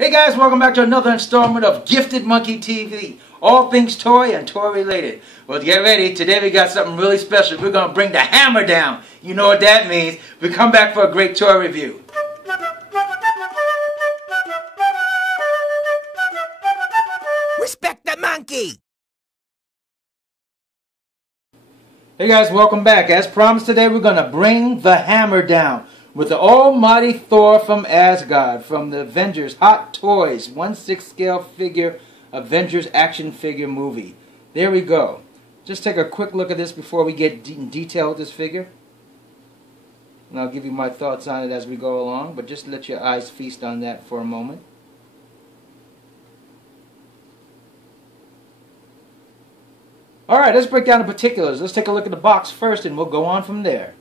Hey guys, welcome back to another installment of Gifted Monkey TV. All things toy and toy related. Well, get ready. Today we got something really special. We're going to bring the hammer down. You know what that means. We come back for a great toy review. Respect the monkey! Hey guys, welcome back. As promised, today we're going to bring the hammer down with the almighty Thor from Asgard from the Avengers Hot Toys 1/6 scale figure Avengers action figure movie. There we go. Just take a quick look at this before we get in detail with this figure. And I'll give you my thoughts on it as we go along, but just let your eyes feast on that for a moment. Alright, let's break down the particulars. Let's take a look at the box first and we'll go on from there.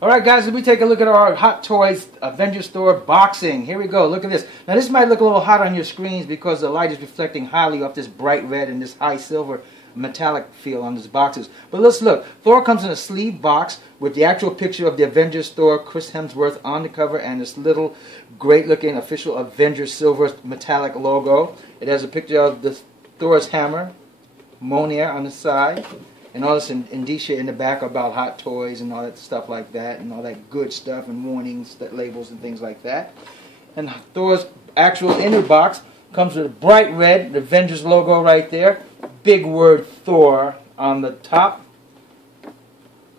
Alright guys, if we take a look at our Hot Toys Avengers Thor boxing. Here we go, look at this. Now this might look a little hot on your screens because the light is reflecting highly off this bright red and this high silver metallic feel on these boxes. But let's look. Thor comes in a sleeve box with the actual picture of the Avengers Thor, Chris Hemsworth on the cover, and this little great looking official Avengers silver metallic logo. It has a picture of the Thor's hammer, Mjolnir on the side, and all this indicia in the back about Hot Toys and all that stuff like that, and all that good stuff and warnings, labels and things like that. And Thor's actual inner box comes with a bright red, the Avengers logo right there, big word Thor on the top,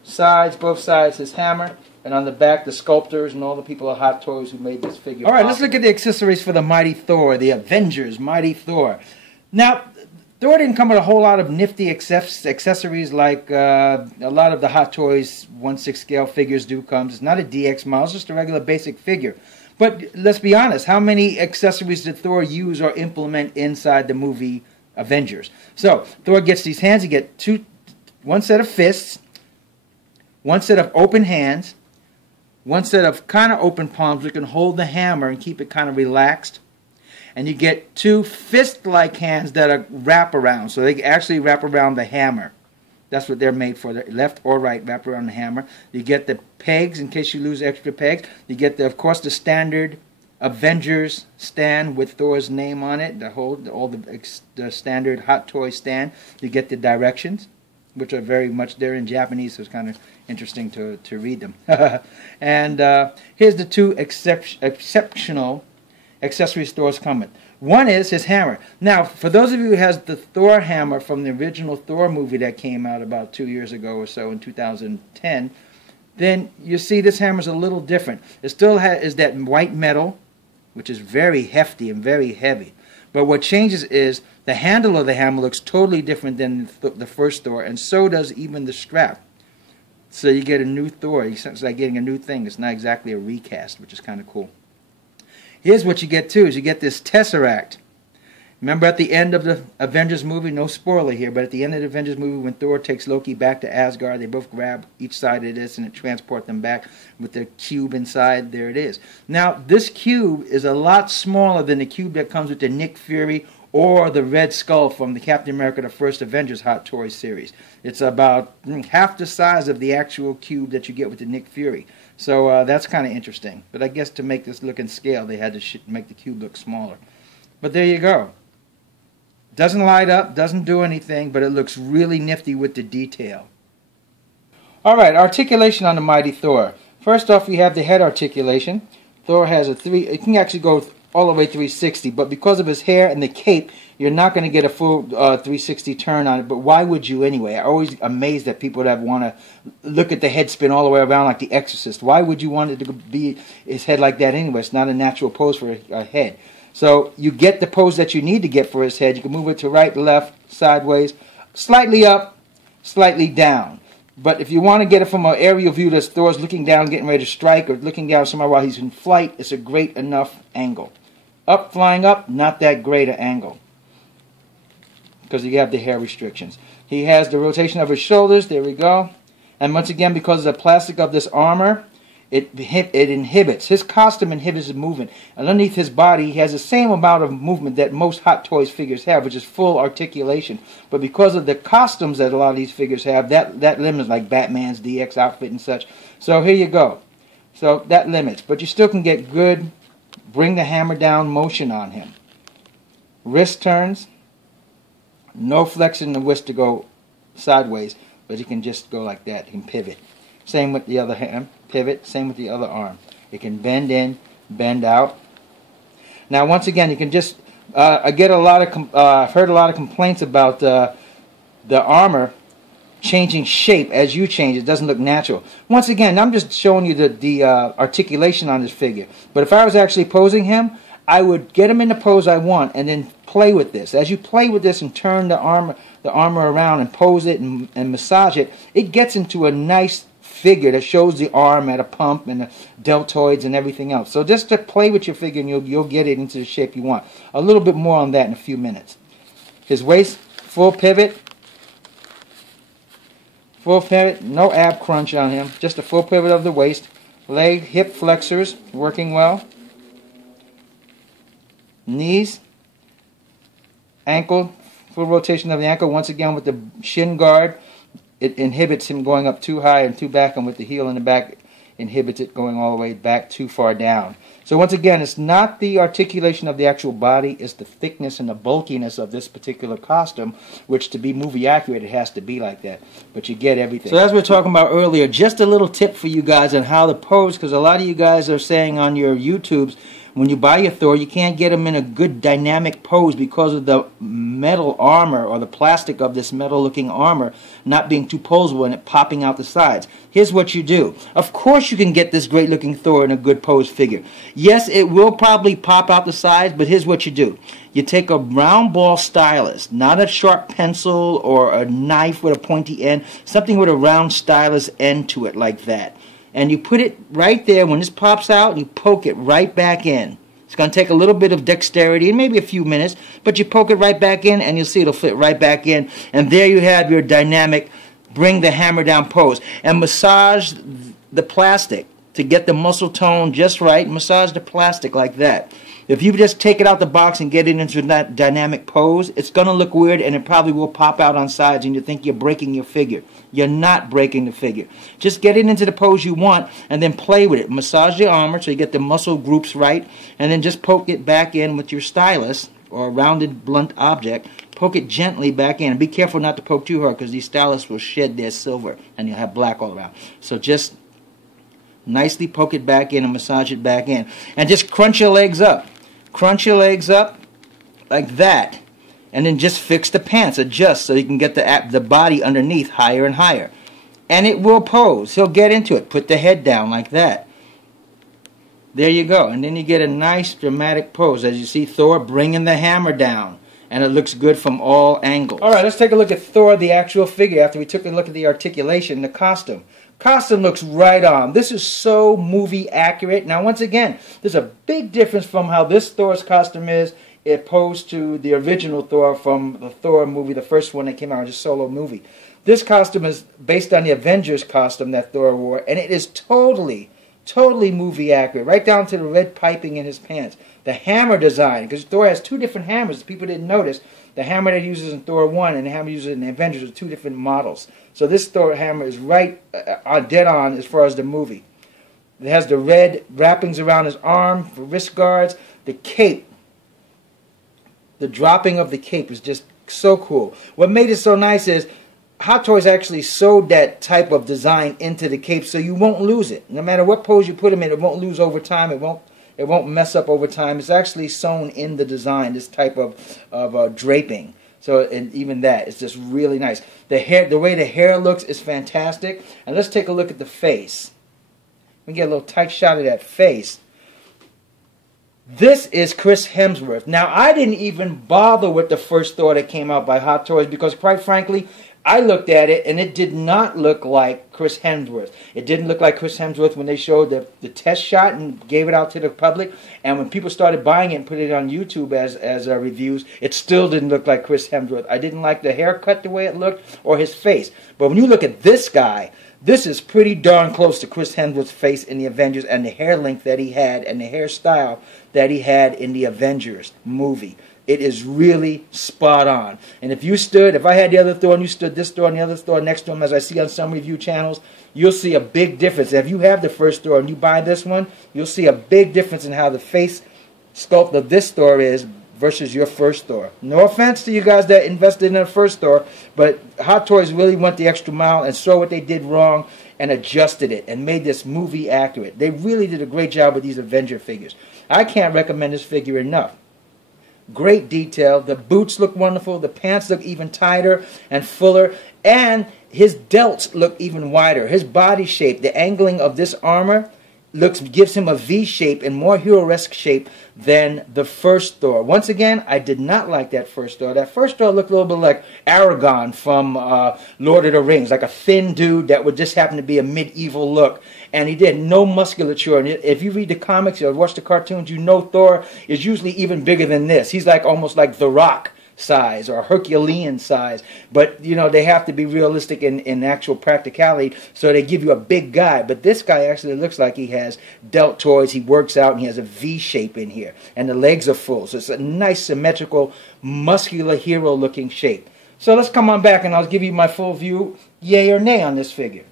sides, both sides his hammer, and on the back the sculptors and all the people at Hot Toys who made this figure. Alright, let's look at the accessories for the mighty Thor, the Avengers Mighty Thor. Now, Thor didn't come with a whole lot of nifty accessories like a lot of the Hot Toys 1/6 scale figures do come. It's not a DX model, it's just a regular basic figure. But let's be honest, how many accessories did Thor use or implement inside the movie Avengers? So, Thor gets these hands, you get one set of fists, one set of open hands, one set of kind of open palms. You can hold the hammer and keep it kind of relaxed. And you get two fist-like hands that are wrap around. So they actually wrap around the hammer. That's what they're made for. They're left or right, wrap around the hammer. You get the pegs in case you lose extra pegs. You get, of course, the standard Avengers stand with Thor's name on it. The standard Hot Toy stand. You get the directions, which are very much, they're in Japanese, so it's kind of interesting to read them. And here's the two exceptional accessory stores coming. One is his hammer. Now, for those of you who has the Thor hammer from the original Thor movie that came out about 2 years ago or so in 2010, then you see this hammer's a little different. It still is that white metal, which is very hefty and very heavy. But what changes is the handle of the hammer looks totally different than the first Thor, and so does even the strap. So you get a new Thor. It's like getting a new thing. It's not exactly a recast, which is kind of cool. Here's what you get too, is you get this Tesseract. Remember at the end of the Avengers movie, no spoiler here, but at the end of the Avengers movie when Thor takes Loki back to Asgard, they both grab each side of this and it transports them back with the cube inside. There it is. Now, this cube is a lot smaller than the cube that comes with the Nick Fury or the Red Skull from the Captain America the First Avengers Hot Toys series. It's about half the size of the actual cube that you get with the Nick Fury. So that's kind of interesting. But I guess to make this look in scale, they had to make the cube look smaller. But there you go. Doesn't light up, doesn't do anything, but it looks really nifty with the detail. Alright, articulation on the mighty Thor. First off, we have the head articulation. Thor has it can actually go all the way 360, but because of his hair and the cape, you're not going to get a full 360 turn on it, but why would you anyway? I'm always amazed at people that want to look at the head spin all the way around like the Exorcist. Why would you want it to be his head like that anyway? It's not a natural pose for a head. So you get the pose that you need to get for his head. You can move it to right, left, sideways, slightly up, slightly down. But if you want to get it from an aerial view that's Thor's looking down, getting ready to strike, or looking down somewhere while he's in flight, it's a great enough angle. Up, flying up, not that great an angle, because you have the hair restrictions. He has the rotation of his shoulders, there we go. And once again, because of the plastic of this armor, it inhibits. His costume inhibits his movement. Underneath his body, he has the same amount of movement that most Hot Toys figures have, which is full articulation. But because of the costumes that a lot of these figures have, that limits, like Batman's DX outfit and such. So here you go. So that limits. But you still can get good bring the hammer down motion on him. Wrist turns, no flexing the wrist to go sideways, but you can just go like that. You can pivot. Same with the other hand, pivot. Same with the other arm. It can bend in, bend out. Now, once again, you can just. I get a lot of. I've heard a lot of complaints about the armor changing shape as you change. It doesn't look natural. Once again, I'm just showing you the articulation on this figure. But if I was actually posing him, I would get him in the pose I want and then play with this. As you play with this and turn the armor around and pose it and massage it, it gets into a nice figure that shows the arm at a pump and the deltoids and everything else. So just to play with your figure and you'll get it into the shape you want. A little bit more on that in a few minutes. His waist, full pivot. Full pivot, no ab crunch on him. Just a full pivot of the waist. Leg, hip flexors working well. Knees, ankle, full rotation of the ankle. Once again with the shin guard, it inhibits him going up too high and too back, and with the heel in the back, inhibits it going all the way back too far down. So once again, it's not the articulation of the actual body, it's the thickness and the bulkiness of this particular costume, which to be movie accurate, it has to be like that. But you get everything. So as we were talking about earlier, just a little tip for you guys on how to pose, because a lot of you guys are saying on your YouTubes, when you buy your Thor, you can't get him in a good dynamic pose because of the metal armor or the plastic of this metal-looking armor not being too posable and it popping out the sides. Here's what you do. Of course you can get this great-looking Thor in a good pose figure. Yes, it will probably pop out the sides, but here's what you do. You take a round ball stylus, not a sharp pencil or a knife with a pointy end, something with a round stylus end to it like that. And you put it right there. When this pops out, you poke it right back in. It's going to take a little bit of dexterity, maybe a few minutes, but you poke it right back in, and you'll see it'll fit right back in. And there you have your dynamic bring the hammer down pose. And massage the plastic to get the muscle tone just right. Massage the plastic like that. If you just take it out the box and get it into that dynamic pose, it's going to look weird and it probably will pop out on sides and you think you're breaking your figure. You're not breaking the figure. Just get it into the pose you want and then play with it. Massage the armor so you get the muscle groups right, and then just poke it back in with your stylus or a rounded blunt object. Poke it gently back in. And be careful not to poke too hard because these stylus will shed their silver and you'll have black all around. So just nicely poke it back in and massage it back in. And just crunch your legs up. Crunch your legs up like that. And then just fix the pants. Adjust so you can get the body underneath higher and higher. And it will pose. He'll get into it. Put the head down like that. There you go. And then you get a nice dramatic pose. As you see Thor bringing the hammer down. And it looks good from all angles. Alright, let's take a look at Thor, the actual figure, after we took a look at the articulation, the costume. Costume looks right on. This is so movie accurate. Now, once again, there's a big difference from how this Thor's costume is opposed to the original Thor from the Thor movie, the first one that came out, just solo movie. This costume is based on the Avengers costume that Thor wore, and it is totally movie accurate, right down to the red piping in his pants. The hammer design, because Thor has two different hammers, people didn't notice. The hammer that he uses in Thor 1 and the hammer he uses in the Avengers are two different models. So this Thor hammer is right dead on as far as the movie. It has the red wrappings around his arm for wrist guards. The cape, the dropping of the cape is just so cool. What made it so nice is Hot Toys actually sewed that type of design into the cape so you won't lose it. No matter what pose you put him in, it won't lose over time. It won't mess up over time. It's actually sewn in the design, this type of draping. So, and even that, it's just really nice. The hair, the way the hair looks is fantastic. And let's take a look at the face. We get a little tight shot of that face. This is Chris Hemsworth. Now, I didn't even bother with the first Thor that came out by Hot Toys because, quite frankly, I looked at it and it did not look like Chris Hemsworth. It didn't look like Chris Hemsworth when they showed the test shot and gave it out to the public. And when people started buying it and put it on YouTube as reviews, it still didn't look like Chris Hemsworth. I didn't like the haircut the way it looked or his face. But when you look at this guy, this is pretty darn close to Chris Hemsworth's face in the Avengers, and the hair length that he had and the hairstyle that he had in the Avengers movie. It is really spot on. And if I had the other Thor and you stood this Thor and the other Thor next to him, as I see on some review channels, you'll see a big difference. If you have the first Thor and you buy this one, you'll see a big difference in how the face sculpt of this Thor is versus your first Thor. No offense to you guys that invested in the first Thor, but Hot Toys really went the extra mile and saw what they did wrong and adjusted it and made this movie accurate. They really did a great job with these Avenger figures. I can't recommend this figure enough. Great detail. The boots look wonderful. The pants look even tighter and fuller. And his delts look even wider. His body shape, the angling of this armor, gives him a V shape and more hero-esque shape than the first Thor. Once again, I did not like that first Thor. That first Thor looked a little bit like Aragorn from Lord of the Rings, like a thin dude that would just happen to be a medieval look. And he did no musculature. And if you read the comics or watch the cartoons, you know Thor is usually even bigger than this. He's like almost like The Rock size or Herculean size, but you know they have to be realistic in actual practicality, so they give you a big guy. But this guy actually looks like he has deltoids. He works out and he has a V shape in here, and the legs are full, so it's a nice symmetrical muscular hero looking shape. So let's come on back and I'll give you my full view, yay or nay, on this figure.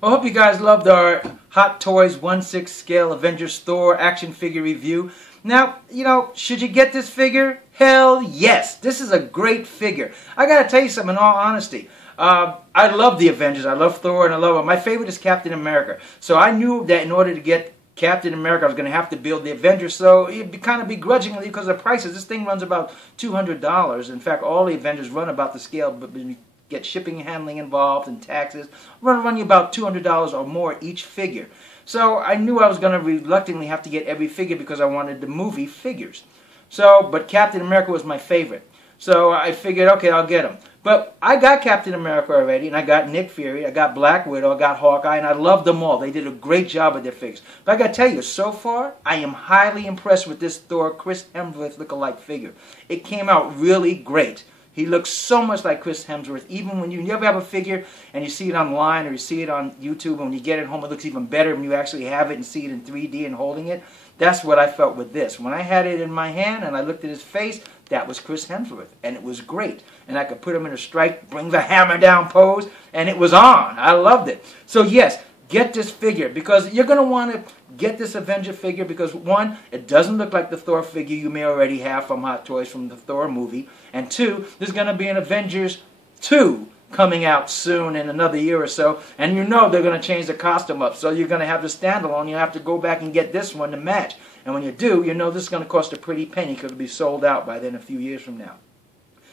I hope you guys loved our Hot Toys 1/6 scale Avengers Thor action figure review. Now, you know, should you get this figure? Hell yes. This is a great figure. I gotta tell you something, in all honesty. I love the Avengers. I love Thor and I love him. My favorite is Captain America. So I knew that in order to get Captain America, I was going to have to build the Avengers. So it'd be kind of begrudgingly because of the prices. This thing runs about $200. In fact, all the Avengers run about the scale, but when you get shipping and handling involved and taxes, run you about $200 or more each figure. So I knew I was going to reluctantly have to get every figure because I wanted the movie figures. So, but Captain America was my favorite. So I figured, okay, I'll get him. But I got Captain America already, and I got Nick Fury, I got Black Widow, I got Hawkeye, and I love them all. They did a great job with their figures. But I got to tell you, so far, I am highly impressed with this Thor Chris Hemsworth look-alike figure. It came out really great. He looks so much like Chris Hemsworth. Even when you ever have a figure and you see it online or you see it on YouTube, and when you get it home, it looks even better when you actually have it and see it in 3D and holding it. That's what I felt with this. When I had it in my hand and I looked at his face, that was Chris Hemsworth, and it was great. And I could put him in a strike, bring the hammer down pose, and it was on. I loved it. So yes, get this figure because you're going to want to get this Avenger figure because, one, it doesn't look like the Thor figure you may already have from Hot Toys from the Thor movie. And two, there's going to be an Avengers 2 coming out soon in another year or so. And you know they're going to change the costume up. So you're going to have the standalone. You'll have to go back and get this one to match. And when you do, you know this is going to cost a pretty penny because it'll be sold out by then a few years from now.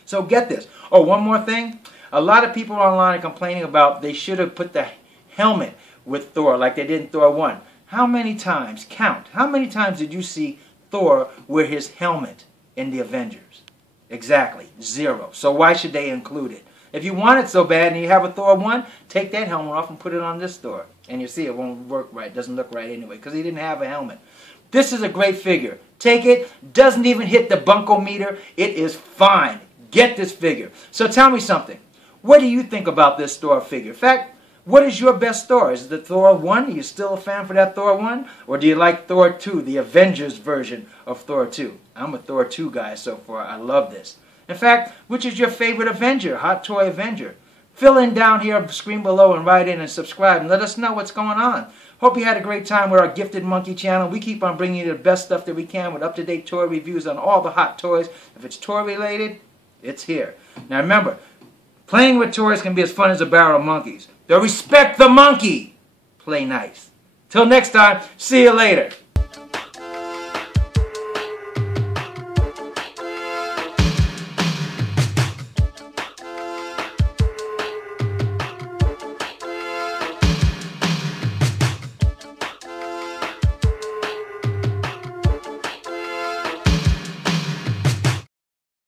So get this. Oh, one more thing. A lot of people online are complaining about they should have put the helmet with Thor like they did in Thor 1. How many times, count, how many times did you see Thor wear his helmet in the Avengers? Exactly, 0. So why should they include it? If you want it so bad and you have a Thor 1, take that helmet off and put it on this Thor. And you see it won't work right, it doesn't look right anyway, because he didn't have a helmet. This is a great figure. Take it, doesn't even hit the bunko-meter, it is fine. Get this figure. So tell me something. What do you think about this Thor figure? In fact, what is your best Thor? Is it the Thor 1? Are you still a fan for that Thor 1? Or do you like Thor 2, the Avengers version of Thor 2? I'm a Thor 2 guy so far. I love this. In fact, which is your favorite Avenger, Hot Toy Avenger? Fill in down here, screen below, and write in and subscribe and let us know what's going on. Hope you had a great time with our Gifted Monkey channel. We keep on bringing you the best stuff that we can with up-to-date toy reviews on all the hot toys. If it's toy related, it's here. Now remember, playing with toys can be as fun as a barrel of monkeys. So respect the monkey. Play nice. Till next time, see you later.